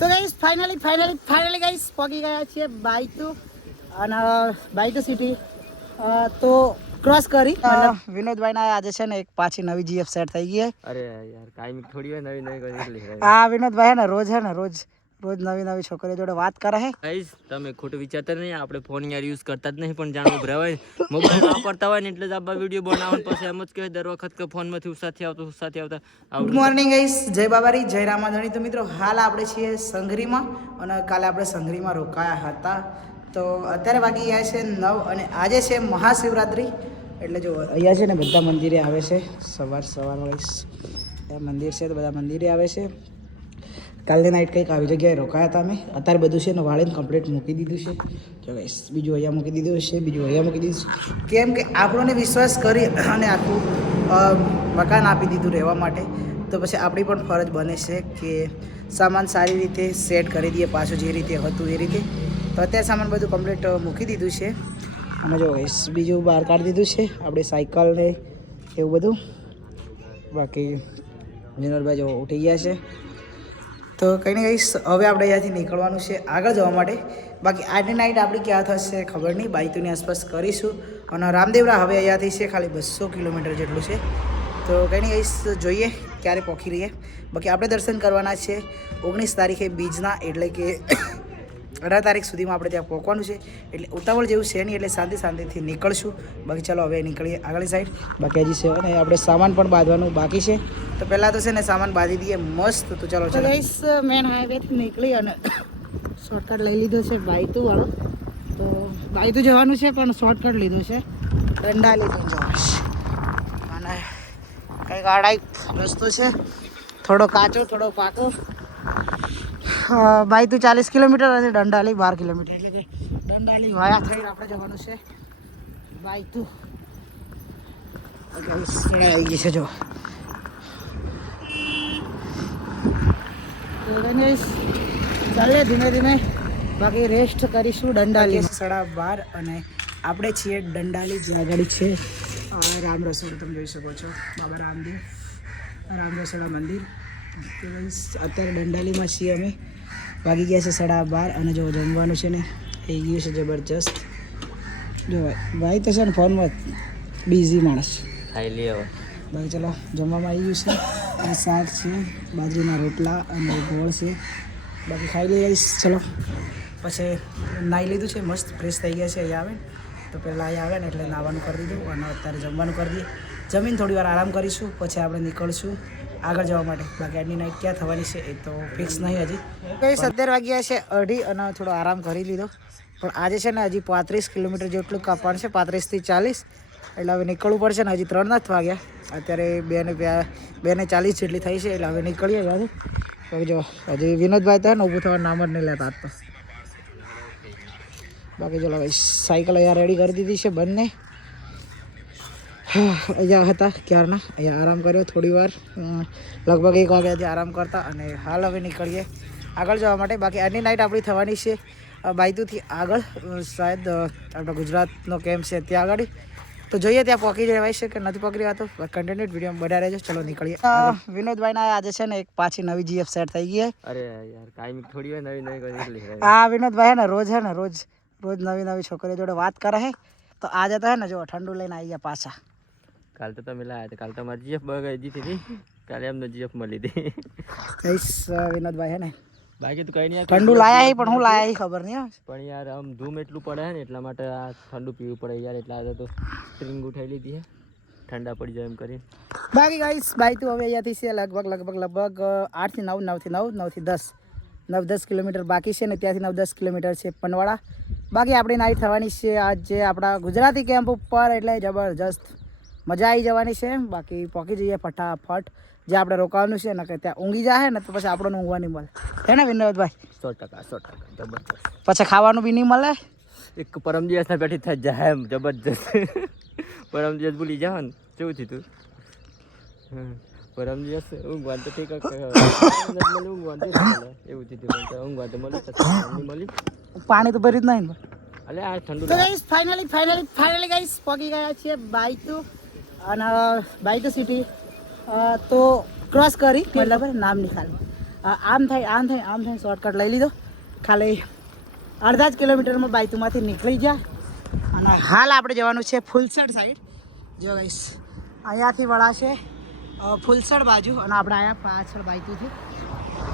તો guys finally guys પહોંચી ગયા છીએ બાઈતુ અને બાઈતુ સિટી તો ક્રોસ કરી વિનોદભાઈ ના આજે છે ને એક પાછી નવી જીએફ સેટ થઈ ગઈ. અરે યાર કાઈ થોડી હોય નવી કરી હા વિનોદભાઈ હે ને રોજ નવી છોકરીઓ જોડે વાત કરે હે. ગાઈસ તમે ખોટું વિચારતા નહીં, આપણે ફોન યાર યુઝ કરતા જ નહીં, પણ જાણવું ભરાવાય મોબાઈલ વાપરતા હોય ને એટલે જ આબા વિડીયો બનાવવાનું પછી એમ જ કહે દર વખત કે ફોનમાંથી ઉસાથી આવતા. ગુડ મોર્નિંગ ગાઈસ, જય બાબારી, જય રામાધણી. તો મિત્રો હાલ આપણે છીએ સંઘરીમાં અને કાલે આપણે સંઘરીમાં રોકાયા હતા. તો અત્યારે વાગી ગયા છે 9 અને આજે છે મહાશિવરાત્રિ. એટલે જો અહીંયા છે ને બધા મંદિરે આવે છે સવારમાં ગાઈસ મંદિર છે તો બધા મંદિરે આવે છે. કાલની નાઇટ કંઈક આવી જગ્યાએ રોકાયા હતા અમે. અત્યારે બધું છે ને વાળીને કમ્પ્લીટ મૂકી દીધું છે. જો ગાઈસ બીજું અહીંયા મૂકી દીધું છે, બીજું અહીંયા મૂકી દીધું છે. કેમ કે આપણને વિશ્વાસ કરી અને આખું મકાન આપી દીધું રહેવા માટે, તો પછી આપણી પણ ફરજ બને છે કે સામાન સારી રીતે સેટ કરી દઈએ પાછું જે રીતે હતું એ રીતે. તો અત્યારે સામાન બધું કમ્પ્લીટ મૂકી દીધું છે અને જો ગાઈસ બીજું બહાર કાઢી દીધું છે આપણે સાયકલ ને એવું બધું. બાકી વિનોદભાઈ જો ઉઠી ગયા છે. તો કંઈ નહીં ગાઈસ, હવે આપણે અહીંયાથી નીકળવાનું છે આગળ જવા માટે. બાકી આજની નાઇટ આપણી ક્યાં થશે ખબર નહીં, બાઈતુની આસપાસ કરીશું. અને રામદેવરા હવે અહીંયાથી છે ખાલી 200 કિલોમીટર જેટલું છે. તો કંઈ નહીં ગાઈસ, જોઈએ ક્યારે પહોંચી રહીએ. બાકી આપણે દર્શન કરવાના છે 19 તારીખે બીજના, એટલે કે 18 તારીખ સુધીમાં આપણે ત્યાં પહોંચવાનું છે. એટલે ઉતાવળ જેવું છે નહીં, એટલે શાંતિથી નીકળશું. બાકી ચાલો હવે નીકળીએ આગળની સાઈડ. બાકી હજી છે અને આપણે સામાન પણ બાંધવાનું બાકી છે. તો પહેલાં તો છે ને સામાન બાંધી દઈએ મસ્ત. તો ચાલો ગાઈસ મેન હાઈવેથી નીકળી અને શોર્ટકટ લઈ લીધો છે બાઈતુ વાળો. તો બાઈતુ જવાનું છે પણ શોર્ટકટ લીધો છે, દંડા લીધો જવાશ. અને કંઈક આડાઈ રસ્તો છે, થોડો કાચો થોડો પાકો. બાઈતુ 40 કિલોમીટર અને દંડાલી 12 કિલોમીટર, એટલે કે દંડાલી વાયા થઈને આપણે જવાનું છે બાઈતુ. આવી ગઈ છે જો. ચાલે ધીમે બાકી રેસ્ટ કરીશું દંડાલી 12:30 અને આપણે છીએ દંડાલી, જે આગળ છે રામ રસોડા. તમે જોઈ શકો છો બાબા રામદેવ રામ રસોડા મંદિર. અત્યારે દંડાલીમાં છીએ અમે. વાગી ગયા છે 12:30 અને જો જમવાનું છે ને એ ગયું છે જબરજસ્ત. જો ભાઈ તો છે ને ફોનમાં બિઝી માણસ. ખાઈ લે હવે બાકી ચલો જમવામાં આવી ગયું છે. આ શાક છે, બાજરીના રોટલા અને ગોળ છે. બાકી ખાઈ લઈએ ચલો. પછી નાહી લીધું છે, મસ્ત ફ્રેશ થઈ ગયા છે. અહીંયા આવે તો પહેલાં અહીંયા આવે ને એટલે નાહવાનું કરી દીધું અને અત્યારે જમવાનું કરી દઈએ. જમીને થોડી વાર આરામ કરીશું, પછી આપણે નીકળશું આગળ જવા માટે. બાકી આજની નાઇટ ક્યાં થવાની છે એ તો ફિક્સ નહીં હજી. કંઈ 17 વાગ્યા છે અઢી અને થોડો આરામ કરી લીધો. પણ આજે છે ને હજી 35 કિલોમીટર જેટલું કાપવાનું છે, 35 થી 40. એટલે હવે નીકળવું પડશે ને. હજી 3 નથી વાગ્યા, અત્યારે 2:40 જેટલી થઈ છે. એટલે હવે નીકળીએ યાદ. જો હજી વિનોદભાઈ તો ને ઊભું થવાનું નામ જ નહીં લેતા આજ તો. બાકી ચલો ભાઈ સાયકલ અહીંયા રેડી કરી દીધી છે બંને. અહીંયા હતા ક્યારના, અહીંયા આરામ કર્યો થોડી વાર, લગભગ 1 વાગ્યાથી આરામ કરતા. અને હાલ હવે નીકળીએ આગળ જવા માટે. બાકી આજની નાઇટ આપણી થવાની છે બાઈતુથી આગળ, શાયદ આપણા ગુજરાતનો કેમ્પ છે ત્યાં આગળ. તો જોઈએ ત્યાં પહોંચી જવાય છે કે નથી પકડી. તો કન્ટિન્યુઅસ વિડીયો બધા રહેજો. ચલો નીકળીએ. વિનોદભાઈ ના આજે છે ને એક પાછી નવી જીએફ સેટ થઈ ગઈ. અરે યાર કાઈ થોડી હોય નવી કરી. હા વિનોદભાઈ હે ને રોજ નવી છોકરીઓ જોડે વાત કરે હે. તો આજે તો હે ને જો ઠંડુ લઈને આવી ગયા પાછા. કાલ તો તમે લાયા હતા, કાલ તમારી જીએફ બગાડી દીધી હતી, કાલે એમને જીએફ મળી હતી. કઈશ વિનોદભાઈ હે ને બાકી તો કઈ નહીં, ઠંડુ લાયા પણ હું લાયા ખબર નહીં. પણ યાર આમ ધૂમ એટલું પડે ને એટલા માટે આ ઠંડુ પીવું પડે યાર. એટલે આજે તો સ્ટ્રિંગ ઉઠાઈ લીધી છે, ઠંડા પડી જાય એમ કરી. બાકી ગાઈસ બાઈતુ હવે અહીંયાથી છે લગભગ 8 થી 9, 9 થી 9, 9 થી 10, 9-10 કિલોમીટર બાકી છે ને ત્યાંથી 9-10 કિલોમીટર છે પનવાડા. બાકી આપણી નાઇટ થવાની છે આજે આપણા ગુજરાતી કેમ્પ ઉપર, એટલે જબરજસ્ત મજા આવી જવાની છે. બાકી પહોંચી જઈએ ફટાફટ જે આપણે રોકાવાનું છે ને, કે ત્યાં ઊંઘી જાય ને તો પછી આપણને ઊંઘવા નહીં મળે, હે ને વિનોદભાઈ? 100% જબરજસ્ત. પછી ખાવાનું બી નહીં મળે. એક પરમ દિવસ ના બેઠી થઈ જાય એમ જબરજસ્ત. પરમ દિવસ ભૂલી જાવ ને કેવું થયું તું? પરમ દિવસ ઊંઘવાનું તો ઠીક ઊંઘવાનું એવું થયું, ઊંઘવા તો મળી પાણી તો ભરી જ નહીં ને. અલે આ ઠંડુ. તો ગાઈસ ફાઇનલી ગાઈસ પહોંચી ગયા છીએ બાઈતુ અને બાઈતુ સિટી. તો ક્રોસ કરી મતલબ નામ નહીં ખાલી આમ થાય શોર્ટકટ લઈ લીધો. ખાલી અડધા જ કિલોમીટરમાં બાયતુમાંથી નીકળી ગયા અને હાલ આપણે જવાનું છે ફૂલસડ સાઈડ. જો ગાઈસ અહીંયાથી વળાશે ફૂલસડ બાજુ અને આપણે અહીંયા પાછળ બાયતુથી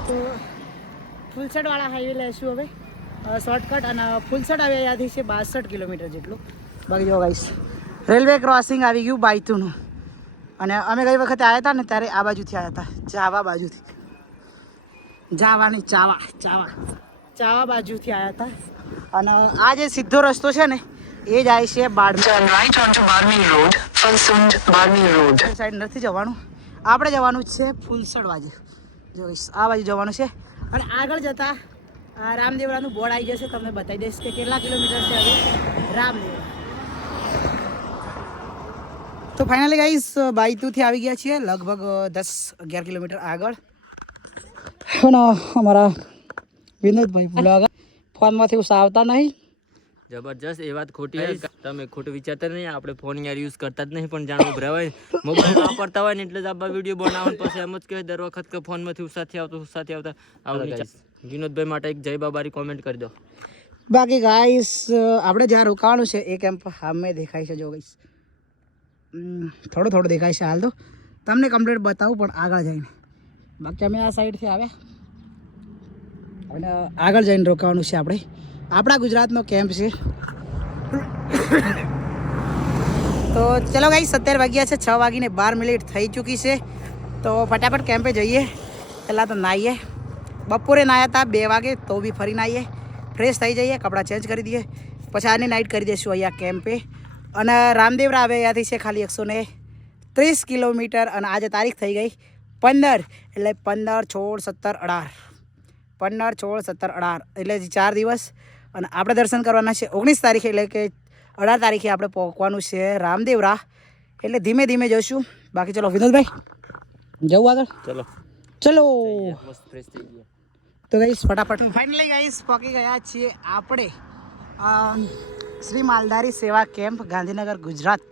તો ફૂલસડવાળા હાઈવે લઈશું હવે શોર્ટકટ. અને ફૂલસડ આવે અહીંયાથી છે 62 કિલોમીટર જેટલું. બાકી જો ગાઈસ રેલવે ક્રોસિંગ આવી ગયું બાયતુનું. અને અમે ગઈ વખતે આવ્યા હતા ને ત્યારે આ બાજુથી આવ્યા હતા, જાવા બાજુથી. જાવાની ચાવા બાજુથી આવ્યા હતા. અને આ જે સીધો રસ્તો છે ને એ જાય છે બાડમેર સાઈડ નથી જવાનું, આપણે જવાનું છે ફૂલસડ બાજુ. જો આ બાજુ જવાનું છે. અને આગળ જતા રામદેવરાનું બોર્ડ આવી જશે, તમને બતાવી દઈશ કે કેટલા કિલોમીટર છે હવે રામદેવરા. તો ફાઇનલી ગાઈસ બાયતુથી આવી ગયા છીએ લગભગ 10-11 કિલોમીટર આગળ. અને અમારા વિનોદભાઈ બ્લોગ ફોનમાંથી આવતા નહીં. જબરજસ્ત. એ વાત ખોટી હોય, તમે ખોટું વિચારતા નહીં. આપણે ફોન યાર યુઝ કરતા જ નહીં, પણ જાણવું ભરાવાય મોબાઈલ વાપરતા હોય ને એટલે જ આબા વિડીયો બનાવવાનું પછી એમ જ કહેવાય દર વખત કે ફોનમાંથી ઉસાથી આવતા આવું. વિનોદભાઈ માટે એક જય બાબારી કોમેન્ટ કરી દો. બાકી ગાઈસ આપણે જ્યાં રોકાવાનું છે એ કેમ્પ સામે દેખાય છે. જો ગાઈસ થોડો દેખાય છે હાલ તો, તમને કમ્પ્લીટ બતાવું પણ આગળ જઈને. બાકી અમે આ સાઈડથી આવ્યા અને આગળ જઈને રોકાવાનું છે આપણે. આપણા ગુજરાતનો કેમ્પ છે. તો ચલો ગાઈસ 17 વાગ્યા છે, 6:12 થઈ ચૂકી છે. તો ફટાફટ કેમ્પે જઈએ. પહેલાં તો નાહીએ. બપોરે નાહ્યા હતા 2 વાગે, તો બી ફરી નાહીએ, ફ્રેશ થઈ જઈએ, કપડાં ચેન્જ કરી દઈએ, પછી આની નાઇટ કરી દઈશું અહીંયા કેમ્પે. અને રામદેવરા આવે અહીંયાથી છે ખાલી 130 કિલોમીટર. અને આજે તારીખ થઈ ગઈ 15, એટલે 15, 16, 17, 18 એટલે 4 દિવસ. અને આપણે દર્શન કરવાના છે 19 તારીખે, એટલે કે 18 તારીખે આપણે પહોંચવાનું છે રામદેવરા. એટલે ધીમે ધીમે જઈશું. બાકી ચલો વિનોદભાઈ જવું આગળ. ચલો મસ્ત ફ્રેશ થઈ ગયા. તો ગાઈસ ફટાફટ ફાઇનલી ગાઈસ પહોંચી ગયા છીએ આપણે શ્રી માલધારી સેવા કેમ્પ, ગાંધીનગર, ગુજરાત.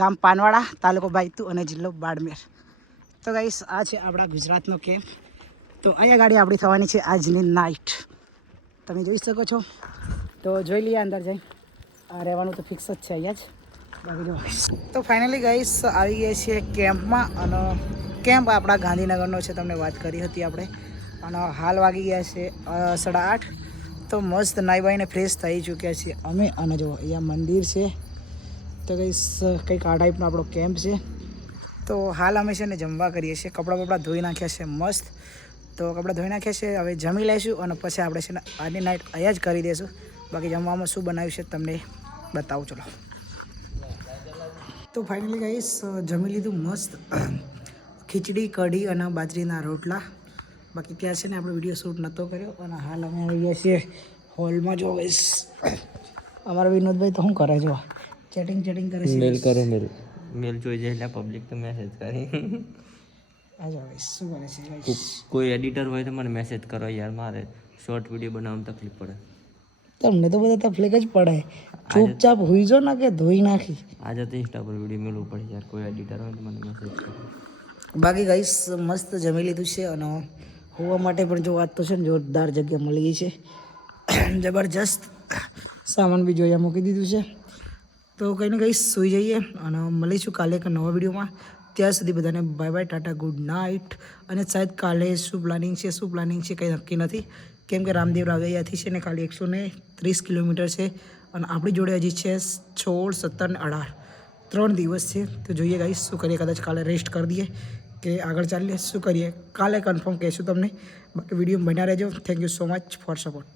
ગામ પાનવાડા, તાલુકો બાયતુ અને જિલ્લો બાડમેર. તો ગાઈસ આ છે આપણા ગુજરાતનો કેમ્પ. તો અહીંયા ગાડી આપણી થવાની છે આજની નાઇટ, તમે જોઈ શકો છો. તો જોઈ લઈએ અંદર જઈ. રહેવાનું તો ફિક્સ જ છે અહીંયા જ. બાકી જો તો ફાઇનલી ગાઈસ આવી ગયા છીએ કેમ્પમાં. અને કેમ્પ આપણા ગાંધીનગરનો છે, તમને વાત કરી હતી આપણે. અને હાલ વાગી ગયા છે 8:30. તો મસ્ત નાઈ બાઈને ફ્રેશ થઈ ચૂક્યા છીએ અમે. અને જો અહીંયા મંદિર છે. તો ગાઈસ કંઈક આ ટાઈપનો આપણો કેમ્પ છે. તો હાલ અમે છે ને જમવા કરીએ છીએ. કપડાં ધોઈ નાખ્યા છે મસ્ત. તો કપડાં ધોઈ નાખ્યા છે, હવે જમી લઈશું અને પછી આપણે છે ને આજની નાઇટ અહીંયા જ કરી દઈશું. બાકી જમવામાં શું બનાવ્યું છે તમને બતાવું. ચલો તો ફાઇનલી ગાઈસ જમી લીધું મસ્ત. ખીચડી, કઢી અને બાજરીના રોટલા. બાકી ત્યાં છે ને આપણે વિડીયો શૂટ નહોતો કર્યો. અને હાલ અમે આવી ગયા છીએ હોલમાં. જો ગાઈસ અમારા વિનોદભાઈ તો શું કરે, જો ચેટિંગ કરે છે. મેલ જોઈ જાય એટલે પબ્લિક તો મેસેજ કરી. આ જો ગાઈસ શું કરે છે ગાઈસ. કોઈ એડિટર હોય તો મને મેસેજ કરો યાર, મારે શોર્ટ વિડીયો બનાવવામાં તકલીફ પડે. તમને તો બધા તકલીફ જ પડે. ચૂપચાપ હોઈ જો ને કે ધોઈ નાખી. આજે તો ઇન્સ્ટા પર વિડીયો મેળવું પડે યાર, કોઈ એડિટર હોય તો મને મેસેજ કરો. બાકી ગાઈસ મસ્ત જમી લીધું છે. અને હોવા માટે પણ જો વાત તો છે ને જોરદાર જગ્યા મળી ગઈ છે, જબરજસ્ત. સામાન બી જોયા મૂકી દીધું છે. તો કંઈ ને કંઈ સૂઈ જઈએ અને મળીશું કાલે એક નવા વિડીયોમાં. ત્યાં સુધી બધાને bye bye, Tata, good night. અને શાયદ કાલે શું પ્લાનિંગ છે કંઈ નક્કી નથી, કેમ કે રામદેવરા આવ્યાથી છે ને ખાલી 130 કિલોમીટર છે. અને આપણી જોડે હજી છે 16, 17 ને 18 3 દિવસ છે. તો જોઈએ ગાઈસ શું કરીએ. કદાચ કાલે રેસ્ટ કરી દઈએ કે આગળ ચાલીએ, શું કરીએ કાલે કન્ફર્મ કહીશું તમને. બાકી વિડીયો બન્યા રહેજો. Thank you so much for support.